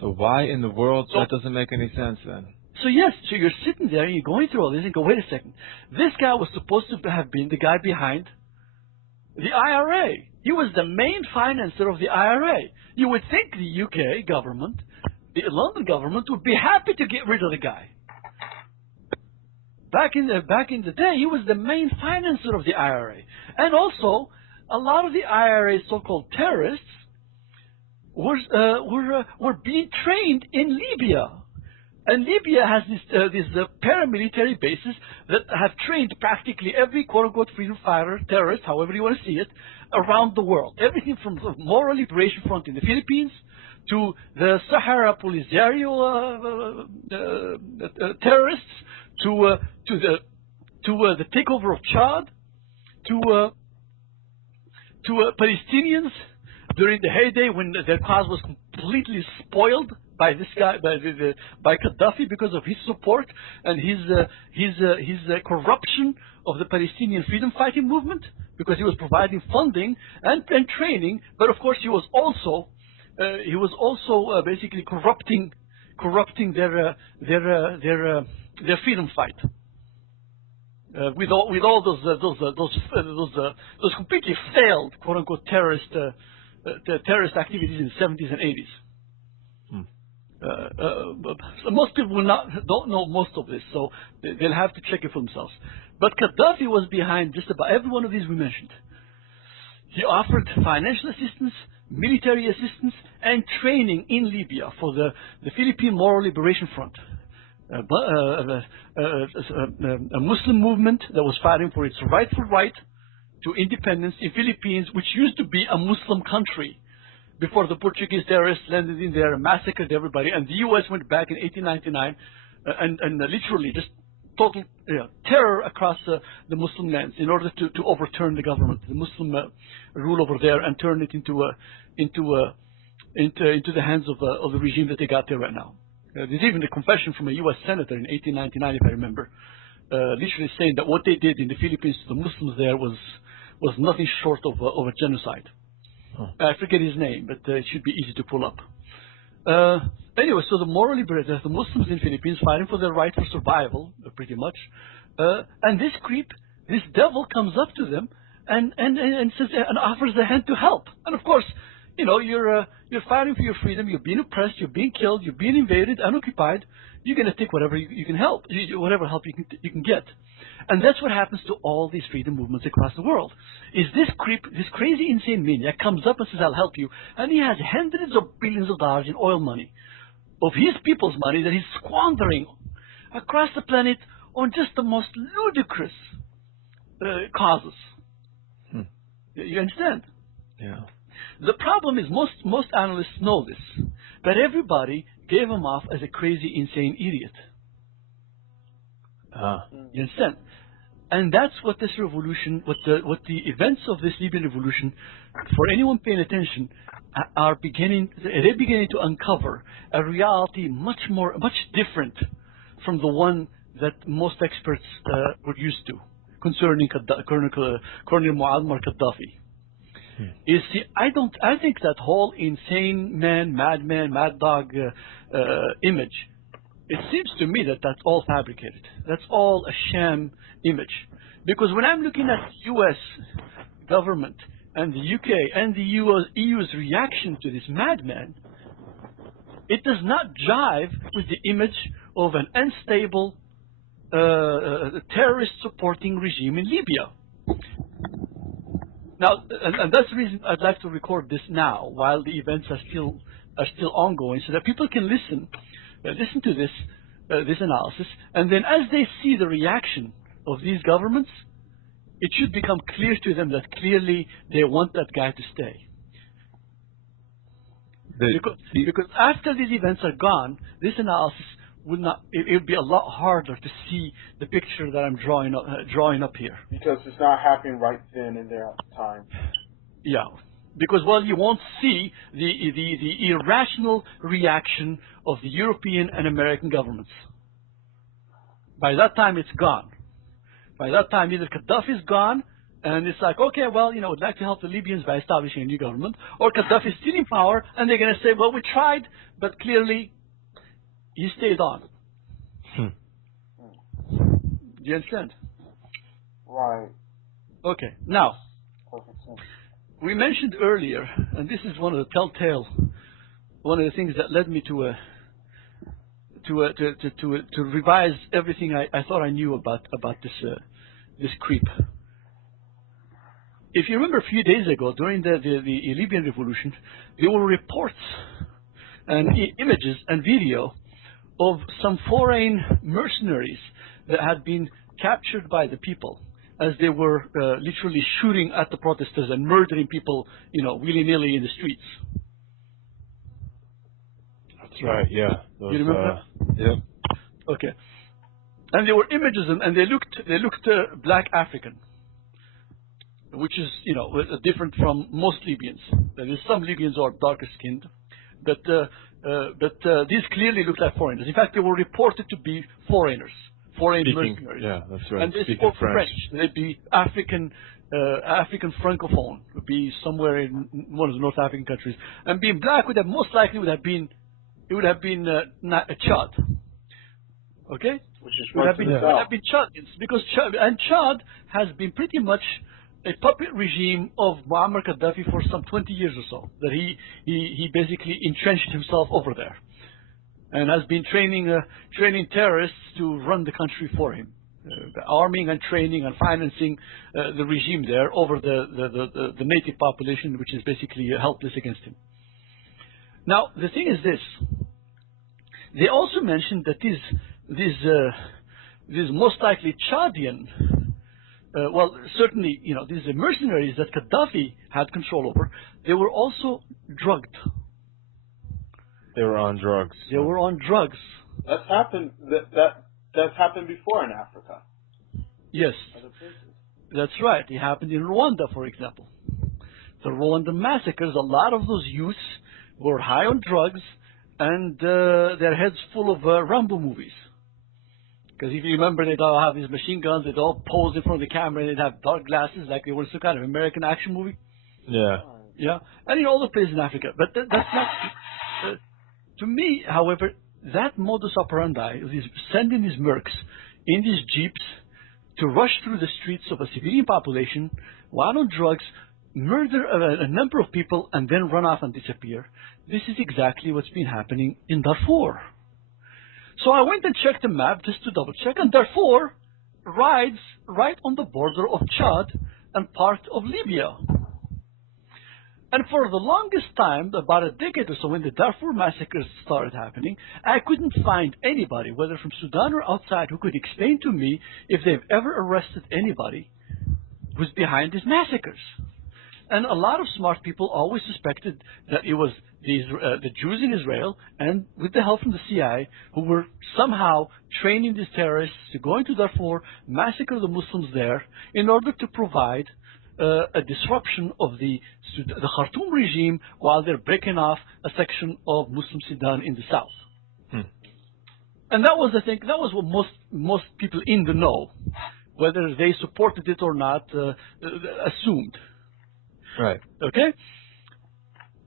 So why in the world that doesn't make any sense then? So yes, so you're sitting there and you're going through all this and go, wait a second. This guy was supposed to have been the guy behind the IRA. He was the main financer of the IRA. You would think the UK government, the London government, would be happy to get rid of the guy. Back in the day, he was the main financer of the IRA. And also, a lot of the IRA's so-called terrorists were being trained in Libya. And Libya has these paramilitary bases that have trained practically every quote-unquote freedom fighter, terrorist, however you want to see it, around the world. Everything from the Moral Liberation Front in the Philippines to the Sahara Polisario terrorists to the takeover of Chad to Palestinians during the heyday when their cause was completely spoiled by this guy, by Gaddafi, because of his support and his corruption of the Palestinian freedom fighting movement, because he was providing funding and training, but of course he was also basically corrupting their freedom fight. With all those completely failed quote unquote terrorist activities in the 70s and 80s. So most people don't know most of this, so they'll have to check it for themselves. But Gaddafi was behind just about every one of these we mentioned. He offered financial assistance, military assistance, and training in Libya for the Philippine Moral Liberation Front, a Muslim movement that was fighting for its rightful right to independence in Philippines, which used to be a Muslim country before the Portuguese terrorists landed in there and massacred everybody. And the U.S. went back in 1899 and literally just total terror across the Muslim lands in order to overturn the government, the Muslim rule over there, and turn it into the hands of the regime that they got there right now. There's even a confession from a U.S. senator in 1899, if I remember, literally saying that what they did in the Philippines to the Muslims there was nothing short of a genocide. I forget his name, but it should be easy to pull up. Anyway, so the moral liberators, the Muslims in Philippines, fighting for their right for survival, pretty much. And this creep, this devil, comes up to them and says and offers a hand to help. And of course, you know, you're fighting for your freedom. You're being oppressed. You're being killed. You're being invaded, unoccupied. You're going to take whatever you can help, whatever help you can get. And that's what happens to all these freedom movements across the world. Is this creep, this crazy, insane maniac comes up and says, I'll help you. And he has hundreds of billions of dollars in oil money, of his people's money that he's squandering across the planet on just the most ludicrous causes. You understand? Yeah. The problem is most analysts know this, that everybody gave him off as a crazy, insane idiot. You understand? And that's what this revolution, what the events of this Libyan revolution, for anyone paying attention, they're beginning to uncover a reality much different from the one that most experts were used to concerning Colonel Muammar Gaddafi. You see, I think that whole insane man, madman, mad dog image, it seems to me that that's all fabricated. That's all a sham image. Because when I'm looking at the U.S. government and the UK and the EU's reaction to this madman, it does not jive with the image of an unstable terrorist-supporting regime in Libya. Now, and that's the reason I'd like to record this now, while the events are still ongoing, so that people can listen to this analysis, and then as they see the reaction of these governments, it should become clear to them that clearly they want that guy to stay. Because after these events are gone, this analysis would not. It would be a lot harder to see the picture that I'm drawing up here. Because it's not happening right then and there at the time. Yeah, because you won't see the irrational reaction of the European and American governments. By that time, it's gone. By that time, either Gaddafi's gone, And it's like, okay, well, we'd like to help the Libyans by establishing a new government. Or Gaddafi is still in power, and they're going to say, well, we tried, but clearly he stayed on. Do you understand? Right. Okay. Now, Perfect sense. we mentioned earlier, and this is one of the things that led me to revise everything I thought I knew about this creep. If you remember a few days ago, during the Libyan revolution, there were reports and images and video of some foreign mercenaries that had been captured by the people as they were literally shooting at the protesters and murdering people, willy-nilly in the streets. That's right. Yeah. You remember that? Yep. Okay. And there were images, and they looked black African, which is different from most Libyans. There is some Libyans who are darker skinned, but these clearly look like foreigners. In fact, they were reported to be foreigners, foreign mercenaries. Yeah, that's right. And they spoke French. They'd be African francophone, would be somewhere in one of the North African countries. And being black would have been Chad. Okay? Which is would have been Chadians, because Chad has been pretty much a puppet regime of Muammar Gaddafi for some 20 years or so. That he basically entrenched himself over there, and has been training terrorists to run the country for him, arming and training and financing the regime there over the native population, which is basically helpless against him. Now the thing is this: they also mentioned that these most likely Chadian, certainly, these mercenaries that Gaddafi had control over, they were also drugged. They were on drugs. They were on drugs. That's happened. That's happened before in Africa. Yes, that's right. It happened in Rwanda, for example. The Rwanda massacres. A lot of those youths were high on drugs, and their heads full of Rambo movies. Because if you remember, they'd all have these machine guns, they'd all pose in front of the camera, and they'd have dark glasses like they were some kind of American action movie. Yeah. Yeah. And in all the places in Africa. But that's not... to me, however, that modus operandi is sending these mercs in these jeeps to rush through the streets of a civilian population while on drugs, murder a number of people, and then run off and disappear. This is exactly what's been happening in Darfur. So I went and checked the map just to double check, and Darfur rides right on the border of Chad and part of Libya. And for the longest time, about a decade or so, when the Darfur massacres started happening, I couldn't find anybody, whether from Sudan or outside, who could explain to me if they've ever arrested anybody who's behind these massacres. And a lot of smart people always suspected that it was the Jews in Israel, and with the help from the CIA, who were somehow training these terrorists to go into Darfur, massacre the Muslims there, in order to provide a disruption of the Khartoum regime while they're breaking off a section of Muslim Sudan in the south. And that was, I think, what most people in the know, whether they supported it or not, assumed. Right. Okay?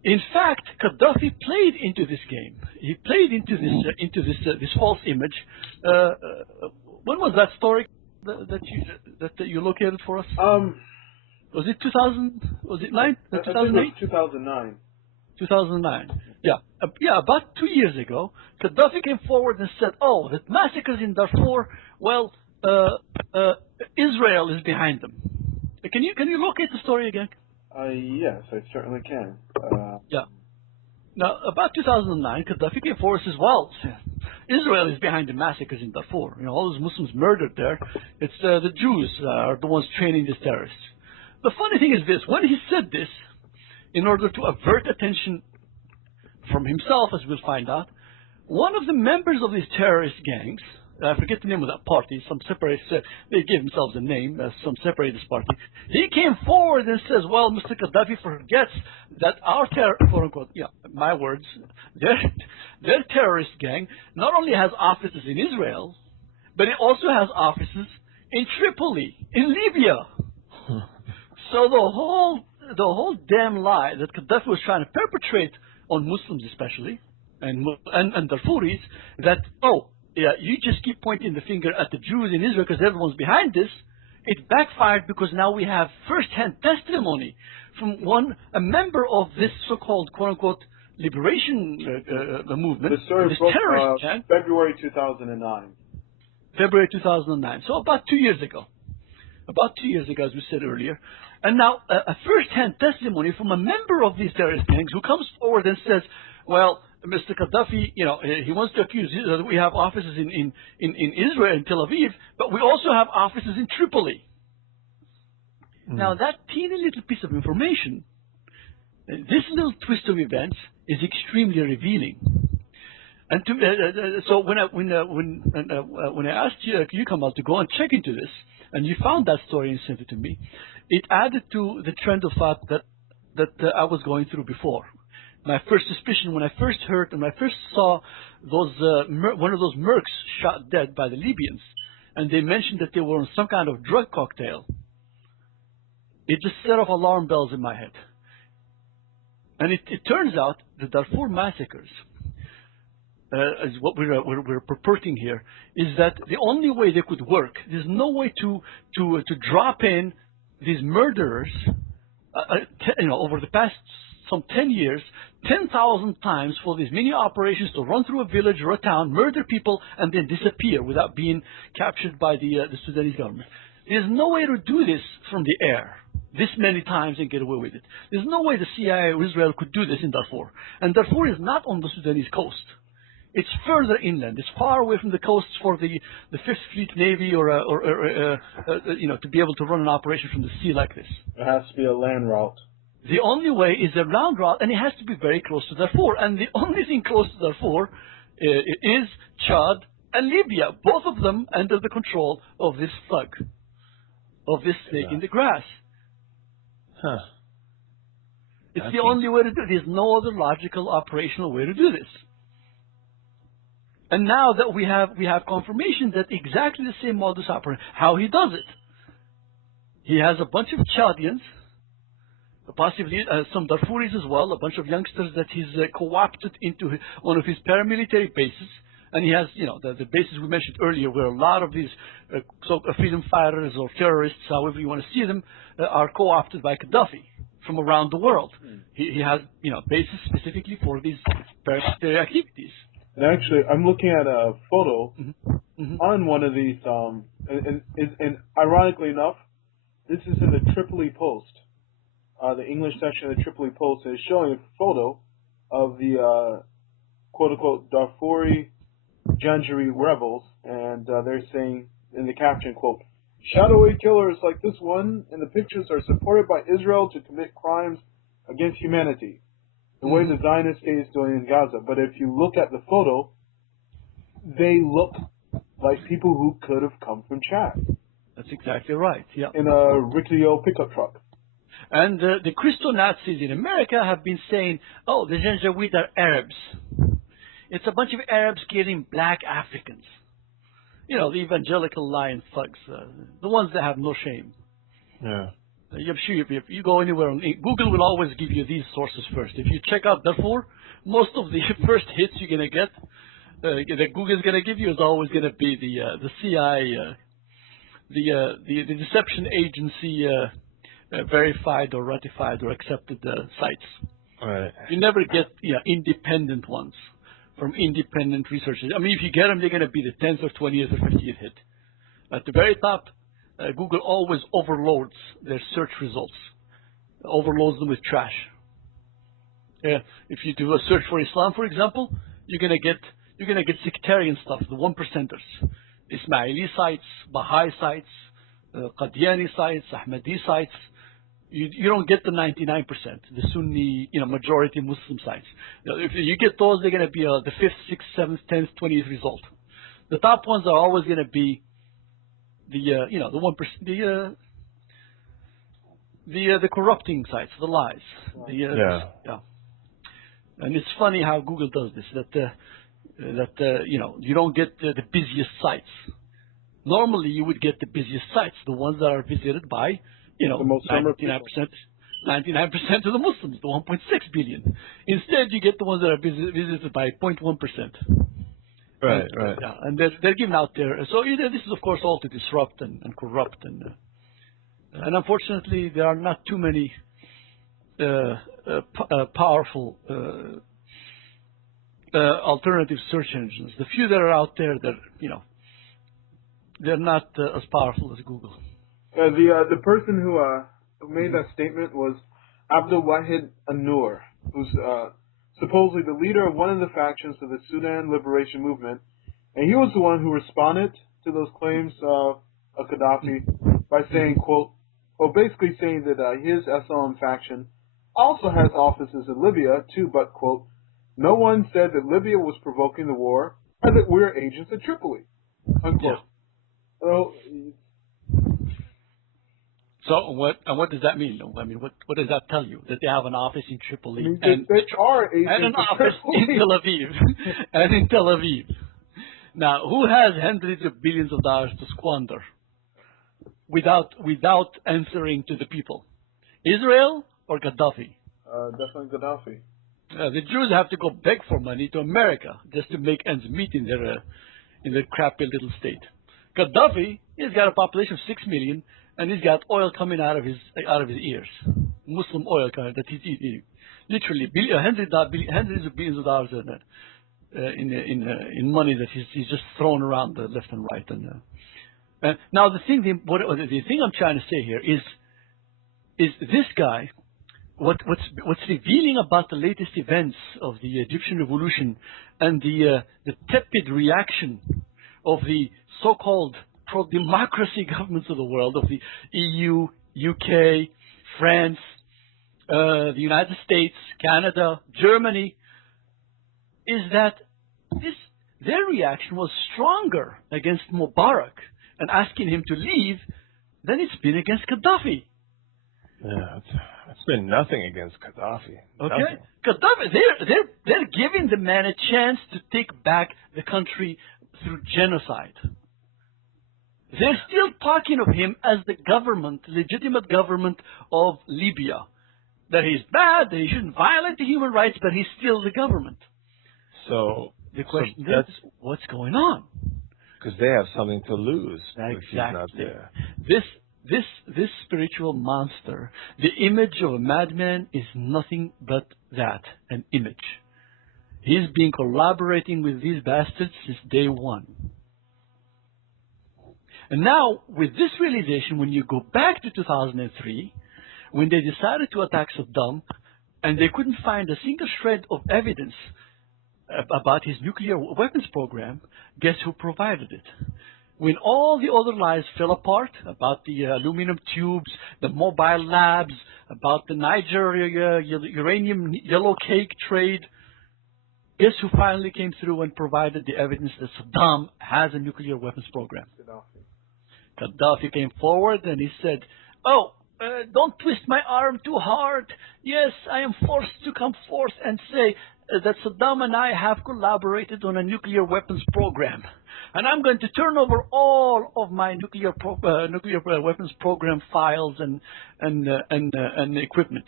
In fact, Gaddafi played into this game. He played into this false image. When was that story that you located for us? Was it 2000? Was it 2008? 2009. 2009. Yeah. About 2 years ago, Gaddafi came forward and said, "Oh, the massacres in Darfur. Well, Israel is behind them." Can you locate the story again? Yes, I certainly can. Yeah. Now, about 2009, Gaddafi came forward and says, "Well, Israel is behind the massacres in Darfur. All those Muslims murdered there. It's the Jews are the ones training these terrorists." The funny thing is this: when he said this, in order to avert attention from himself, as we'll find out, one of the members of these terrorist gangs, I forget the name of that party, some separatist, they gave themselves a name, some separatist party, he came forward and says, "Well, Mr. Gaddafi forgets that our quote-unquote, my words, their terrorist gang not only has offices in Israel, but it also has offices in Tripoli, in Libya." So the whole damn lie that Gaddafi was trying to perpetrate on Muslims especially, and Darfuris, that, oh, yeah, you just keep pointing the finger at the Jews in Israel because everyone's behind this, it backfired because now we have first-hand testimony from a member of this so-called, quote-unquote, liberation movement. The story this broke terrorist February 2009. February 2009. So about 2 years ago. About 2 years ago, as we said earlier. And now a first-hand testimony from a member of these terrorist gangs who comes forward and says, well, Mr. Gaddafi, he wants to accuse that we have offices in Israel, in Tel Aviv, but we also have offices in Tripoli. Now, that teeny little piece of information, this little twist of events, is extremely revealing. And so when I asked you, Kamal, to go and check into this, and you found that story and sent it to me, it added to the trend of thought that I was going through before. My first suspicion, when I first heard and I first saw those one of those mercs shot dead by the Libyans, and they mentioned that they were on some kind of drug cocktail, it just set off alarm bells in my head. And it turns out the Darfur massacres, is what we're purporting here, is that the only way they could work, there's no way to drop in these murderers, over the past some 10 years, 10,000 times for these mini operations to run through a village or a town, murder people, and then disappear without being captured by the Sudanese government. There's no way to do this from the air this many times and get away with it. There's no way the CIA or Israel could do this in Darfur. And Darfur is not on the Sudanese coast. It's further inland. It's far away from the coasts for the Fifth Fleet Navy or to be able to run an operation from the sea like this. It has to be a land route. The only way is a land route, and it has to be very close to Darfur. And the only thing close to Darfur is Chad and Libya, both of them under the control of this thug, of this snake in the grass. Huh. It's the only way to do it. There's no other logical, operational way to do this. And now that we have confirmation that exactly the same modus operandi, how he does it. He has a bunch of Chadians, possibly some Darfuris as well, a bunch of youngsters that he's co-opted into one of his paramilitary bases. And he has, the bases we mentioned earlier, where a lot of these freedom fighters or terrorists, however you want to see them, are co-opted by Gaddafi from around the world. He has, bases specifically for these paramilitary activities. And actually, I'm looking at a photo on one of these, and ironically enough, this is in the Tripoli Post, the English section of the Tripoli Post, and it's showing a photo of the quote-unquote Darfuri Janjaweed rebels, and they're saying in the caption, quote, shadowy killers like this one in the pictures are supported by Israel to commit crimes against humanity, the way the Zionist state is doing in Gaza. But if you look at the photo, they look like people who could have come from Chad. That's exactly right, yeah. In a rickety old pickup truck. And the Christo-Nazis in America have been saying, oh, the Janjaweed are Arabs. It's a bunch of Arabs killing black Africans. The evangelical lying thugs, the ones that have no shame. Yeah. I'm sure if you go anywhere on Google will always give you these sources first. If you check out Darfur, most of the first hits you're gonna get that Google's gonna give you is always gonna be the CIA, the deception agency verified or ratified or accepted sites. Right. You never get independent ones from independent researchers. I mean, if you get them, they're gonna be the 10th or 20th or 50th hit. At the very top. Google always overloads their search results, overloads them with trash. If you do a search for Islam, for example, you're gonna get sectarian stuff, the 1%ers, Ismaili sites, Baha'i sites, Qadiani sites, Ahmadi sites. You don't get the 99%, the Sunni, majority Muslim sites. If you get those, they're gonna be the 5th, 6th, 7th, 10th, 20th result. The top ones are always gonna be the 1%, the corrupting sites, the lies. And it's funny how Google does this. You don't get the busiest sites. Normally, you would get the busiest sites, the ones that are visited by, the most number of 99% of the Muslims, the 1.6 billion. Instead, you get the ones that are visited by 0.1%. Right, and, right. Yeah, and they're given out there. So this is, of course, all to disrupt and corrupt. And unfortunately, there are not too many powerful alternative search engines. The few that are out there, they're not as powerful as Google. The person who made that statement was Abdul Wahid An-Nur, who's supposedly the leader of one of the factions of the Sudan Liberation Movement, and he was the one who responded to those claims of Gaddafi by saying, quote, basically saying that his SLM faction also has offices in Libya too, but, quote, no one said that Libya was provoking the war or that we're agents of Tripoli, unquote. Yeah. So what does that mean? I mean, what does that tell you? That they have an office in Tripoli and an office in Tel Aviv and in Tel Aviv. Now, who has hundreds of billions of dollars to squander without answering to the people? Israel or Gaddafi? Definitely Gaddafi. The Jews have to go beg for money to America just to make ends meet in their crappy little state. Gaddafi, he's got a population of 6 million, and he's got oil coming out of his ears, Muslim oil that he's eating, literally hundreds of billions of dollars in money that he's just thrown around left and right. And now the thing I'm trying to say here is this guy. What's revealing about the latest events of the Egyptian revolution and the tepid reaction of the so-called pro-democracy governments of the world, of the EU, UK, France, the United States, Canada, Germany, is that their reaction was stronger against Mubarak and asking him to leave than it's been against Gaddafi. Yeah, it's been nothing against Gaddafi. Okay, Nothing. Gaddafi, they're giving the man a chance to take back the country through genocide. They're still talking of him as the legitimate government of Libya. That he's bad, that he shouldn't violate the human rights, but he's still the government. So the question is, what's going on? Because they have something to lose Exactly. if he's not there. This spiritual monster, the image of a madman, is nothing but that, an image. He's been collaborating with these bastards since day one. And now, with this realization, when you go back to 2003, when they decided to attack Saddam, and they couldn't find a single shred of evidence about his nuclear weapons program, guess who provided it? When all the other lies fell apart about the aluminum tubes, the mobile labs, about the Nigeria uranium yellow cake trade, guess who finally came through and provided the evidence that Saddam has a nuclear weapons program? Gaddafi came forward and he said, don't twist my arm too hard. Yes, I am forced to come forth and say that Saddam and I have collaborated on a nuclear weapons program. And I'm going to turn over all of my nuclear weapons program files and equipment.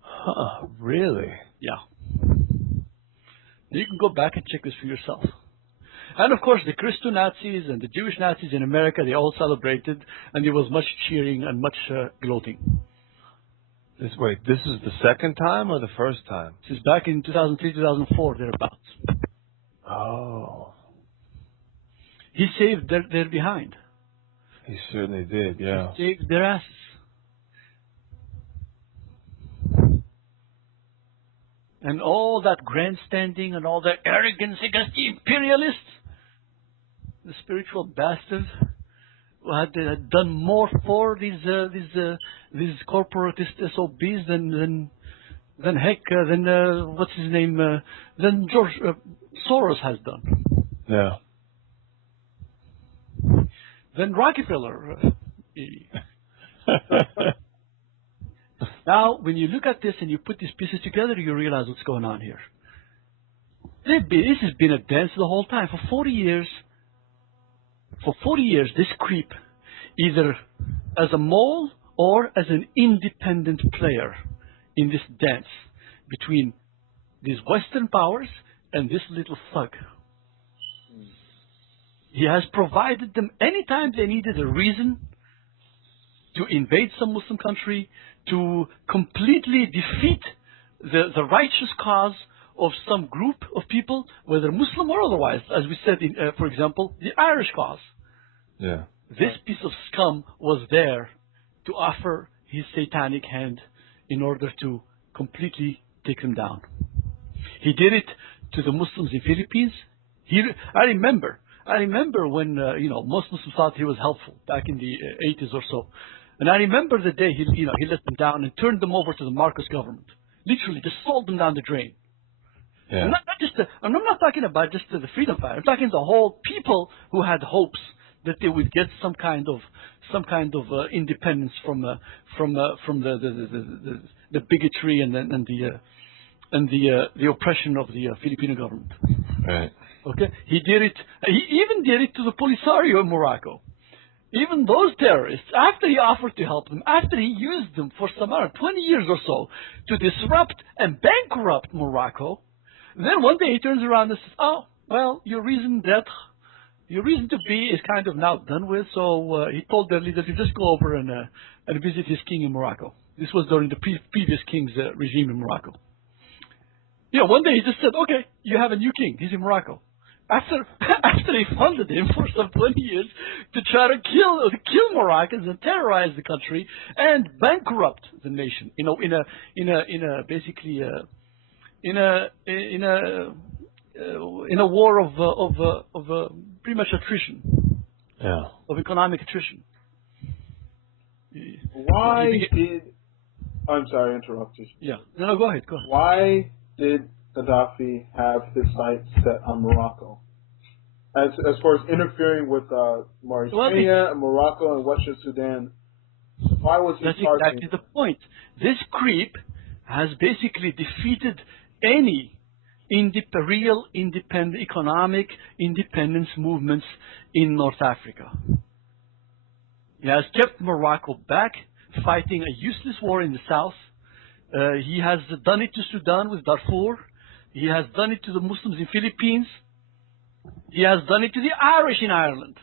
Huh, really? Yeah. You can go back and check this for yourself. And of course, the Christian Nazis and the Jewish Nazis in America, they all celebrated, and there was much cheering and much gloating. This is the second time or the first time? This is back in 2003, 2004, thereabouts. Oh. He saved their behind. He certainly did, yeah. He saved their asses. And all that grandstanding and all that arrogance against the imperialists, the spiritual bastards who had done more for these corporatist SOBs than what's his name, than George Soros has done. Yeah. Than Rockefeller. Now, when you look at this and you put these pieces together, you realize what's going on here. This has been a dance the whole time. For 40 years, this creep, either as a mole or as an independent player in this dance between these Western powers and this little thug. He has provided them anytime they needed a reason to invade some Muslim country, to completely defeat the righteous cause of some group of people, whether Muslim or otherwise, as we said, for example, the Irish cause. Yeah. This piece of scum was there to offer his satanic hand in order to completely take them down. He did it to the Muslims in Philippines. I remember when most Muslims thought he was helpful back in the 80s or so. And I remember the day he let them down and turned them over to the Marcos government. Literally, just sold them down the drain. Yeah. I'm not talking about just the freedom fighter. I'm talking the whole people who had hopes that they would get some kind of independence from the bigotry and the oppression of the Filipino government. Right. Okay, he even did it to the Polisario in Morocco. Even those terrorists, after he offered to help them, after he used them for some 20 years or so to disrupt and bankrupt Morocco, then one day he turns around and says, "Oh, well, your reason to be is kind of now done with." So he told their leader to just go over and visit his king in Morocco. This was during the previous king's regime in Morocco. One day he just said, "Okay, you have a new king. He's in Morocco." After they funded him for some 20 years to try to kill Moroccans and terrorize the country and bankrupt the nation, in a war of pretty much attrition, of economic attrition. I'm sorry, I interrupted. Yeah, no, go ahead. Why did Gaddafi have his sights set on Morocco? As far as interfering with Mauritania, Morocco, and Western Sudan, why was he targeting? That's exactly the point. This creep has basically defeated any real economic independence movements in North Africa. He has kept Morocco back, fighting a useless war in the south. He has done it to Sudan with Darfur. He has done it to the Muslims in Philippines. He has done it to the Irish in Ireland.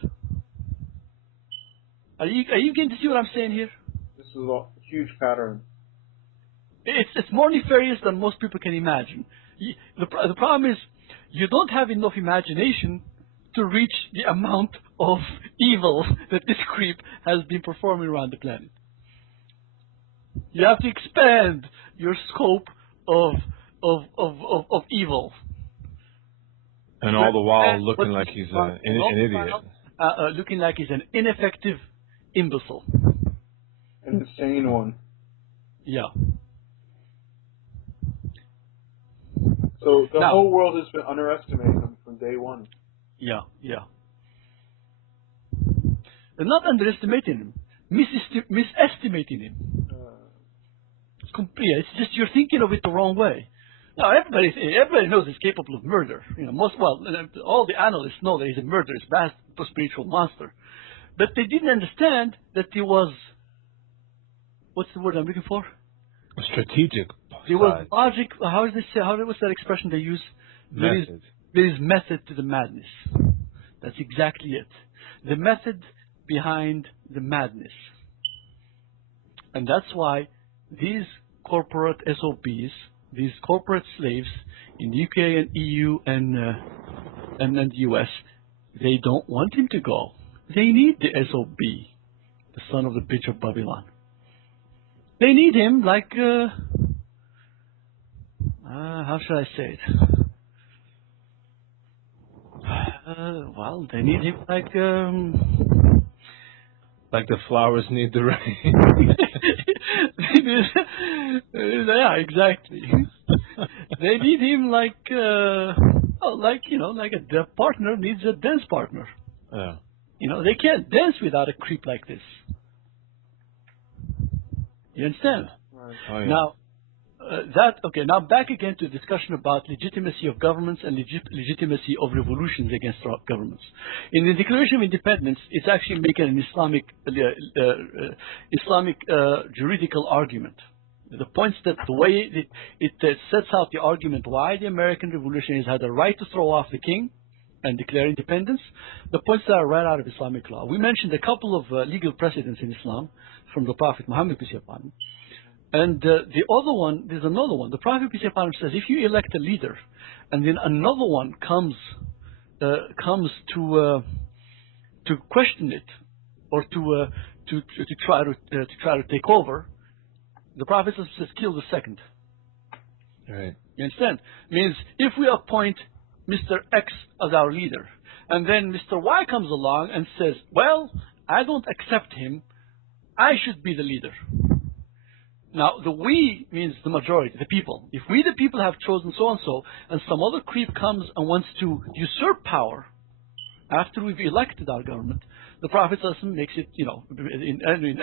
Are you getting to see what I'm saying here? This is a huge pattern. It's more nefarious than most people can imagine. The problem is you don't have enough imagination to reach the amount of evil that this creep has been performing around the planet. You have to expand your scope of evil. And all the while looking like he's an idiot. Looking like he's an ineffective imbecile. An insane one. Yeah. So the whole world has been underestimating him from day one. Yeah. They're not underestimating him, misestimating him. It's just you're thinking of it the wrong way. Now everybody knows he's capable of murder. All the analysts know that he's a murderous, spiritual monster. But they didn't understand that he was. What's the word I'm looking for? A strategic. There was logic. How is this? What's that expression they use? Method. There is method to the madness. That's exactly it. The method behind the madness. And that's why these corporate SOBs, these corporate slaves in the UK and EU and the US, they don't want him to go. They need the SOB, the son of the bitch of Babylon. They need him like, how should I say it? They need him like the flowers need the rain. Yeah, exactly. They need him like a partner needs a dance partner. Yeah. They can't dance without a creep like this. You understand? Right. Oh, yeah. Now, Okay, now back again to discussion about legitimacy of governments and legitimacy of revolutions against governments. In the Declaration of Independence, it's actually making an Islamic juridical argument. The points that the way it sets out the argument why the American revolutionaries had the right to throw off the king and declare independence, the points that are right out of Islamic law. We mentioned a couple of legal precedents in Islam from the Prophet Muhammad, peace be upon him. And the other one, there's another one. The Prophet peace be upon him says, if you elect a leader, and then another one comes to question it, or to try to take over, the Prophet says, kill the second. Right. You understand? Means if we appoint Mr. X as our leader, and then Mr. Y comes along and says, well, I don't accept him, I should be the leader. Now, the we means the majority, the people. If we, the people, have chosen so-and-so, and some other creep comes and wants to usurp power after we've elected our government, the Prophet makes it, in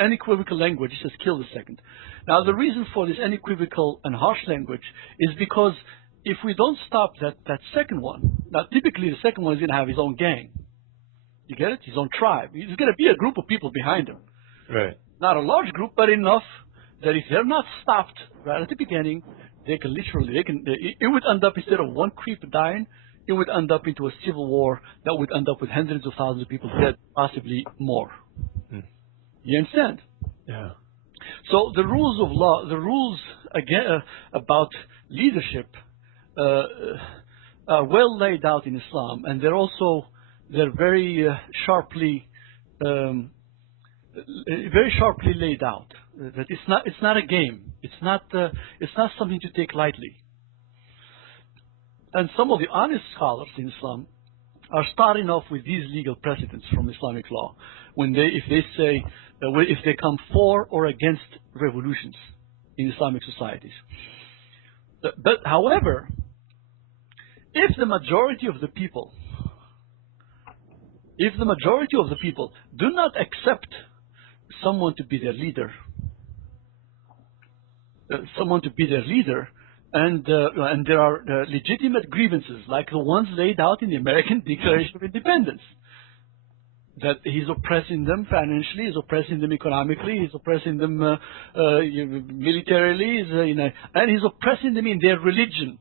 unequivocal language, he says, kill the second. Now, the reason for this unequivocal and harsh language is because if we don't stop that second one, now typically the second one is going to have his own gang. You get it? His own tribe. There's going to be a group of people behind him. Right. Not a large group, but enough that if they're not stopped right at the beginning, it would end up, instead of one creep dying, it would end up into a civil war that would end up with hundreds of thousands of people dead, possibly more. You understand? Yeah. So the rules of law, the rules again about leadership, are well laid out in Islam, and they're very sharply laid out. That it's not a game. It's not something to take lightly. And some of the honest scholars in Islam are starting off with these legal precedents from Islamic law if they come for or against revolutions in Islamic societies. But however, if the majority of the people do not accept someone to be their leader, and there are legitimate grievances like the ones laid out in the American Declaration of Independence, that he's oppressing them financially, he's oppressing them economically, he's oppressing them militarily, and he's oppressing them in their religion.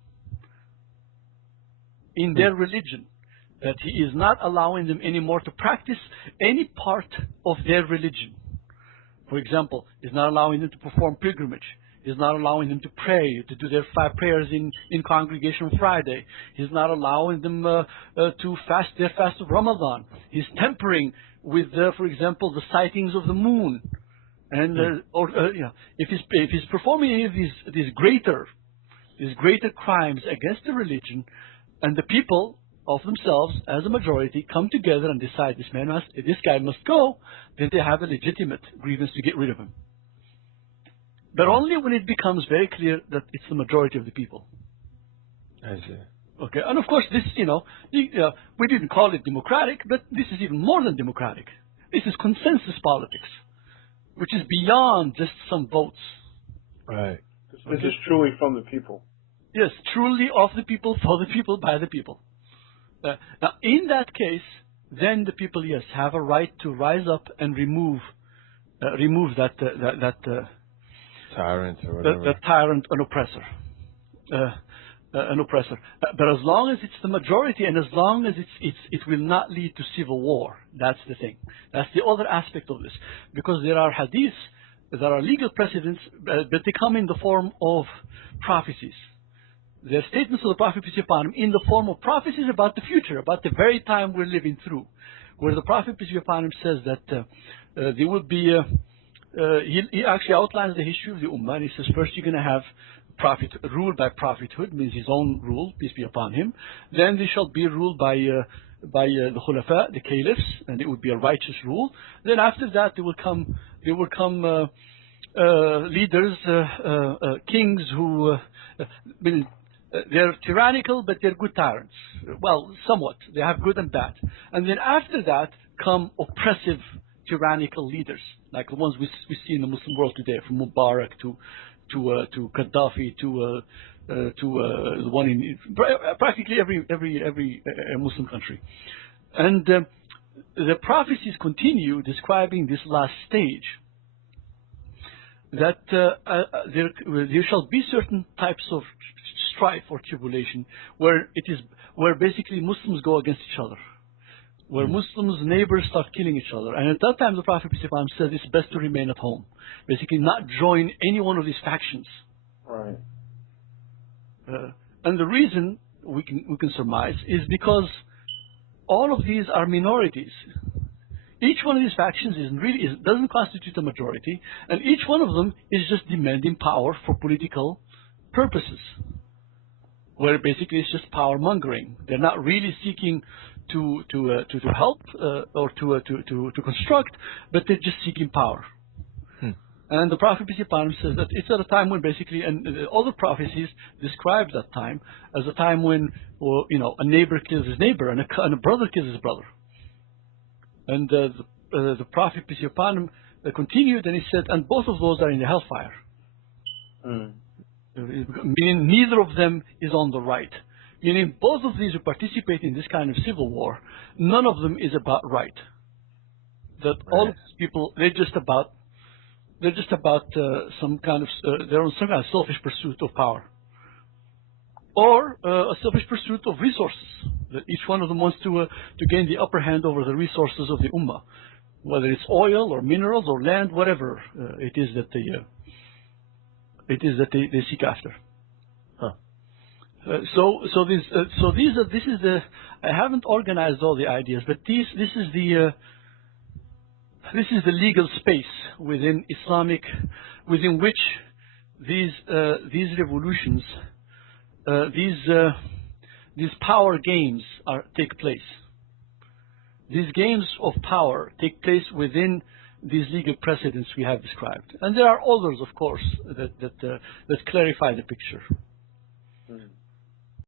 That he is not allowing them anymore to practice any part of their religion. For example, he's not allowing them to perform pilgrimage. He's not allowing them to pray, to do their 5 prayers in congregation on Friday. He's not allowing them to fast their fast of Ramadan. He's tampering with, for example, the sightings of the moon. And if he's performing any of these greater crimes against the religion, and the people of themselves, as a majority, come together and decide this guy must go, then they have a legitimate grievance to get rid of him. But only when it becomes very clear that it's the majority of the people. I see. Okay, and of course this, we didn't call it democratic, but this is even more than democratic. This is consensus politics, which is beyond just some votes. Right. This is truly from the people. Yes, truly of the people, for the people, by the people. Now, in that case, then the people, yes, have a right to rise up and remove that tyrant or whatever. The tyrant, an oppressor. But as long as it's the majority, and as long as it will not lead to civil war, that's the thing. That's the other aspect of this, because there are hadiths, there are legal precedents, but they come in the form of prophecies. There are statements of the Prophet peace be upon him in the form of prophecies about the future, about the very time we're living through, where the Prophet peace be upon him says that there will be. He actually outlines the history of the Ummah, and he says first you're going to have ruled by prophethood, means his own rule, peace be upon him. Then they shall be ruled by the Khulafa, the caliphs, and it would be a righteous rule. Then after that there will come leaders, kings who they're tyrannical, but they're good tyrants. Well, somewhat. They have good and bad. And then after that come oppressive, tyrannical leaders, like the ones we see in the Muslim world today, from Mubarak to to Gaddafi, to the one in practically every Muslim country. And the prophecies continue describing this last stage, that there shall be certain types of strife or tribulation where basically Muslims go against each other, where Muslims' neighbors start killing each other. And at that time, the Prophet peace be upon him says it's best to remain at home, basically not join any one of these factions. Right. And the reason we can surmise is because all of these are minorities. Each one of these factions doesn't constitute a majority, and each one of them is just demanding power for political purposes, where basically it's just power mongering. They're not really seeking to help or to construct, but they're just seeking power. And the Prophet peace be upon him says that it's at a time when basically, and all the prophecies describe that time as a time when, a neighbor kills his neighbor and a brother kills his brother. And the Prophet peace be upon him continued, and he said, and both of those are in the hellfire. Meaning neither of them is on the right. Meaning both of these who participate in this kind of civil war, none of them is about right. That all of these people, they're just about some kind of they're on some kind of selfish pursuit of power, or a selfish pursuit of resources. That each one of them wants to gain the upper hand over the resources of the ummah, whether it's oil or minerals or land, whatever it is that they seek after. I haven't organized all the ideas, but this is the legal space within which these revolutions, these power games take place. These games of power take place within these legal precedents we have described, and there are others, of course, that clarify the picture.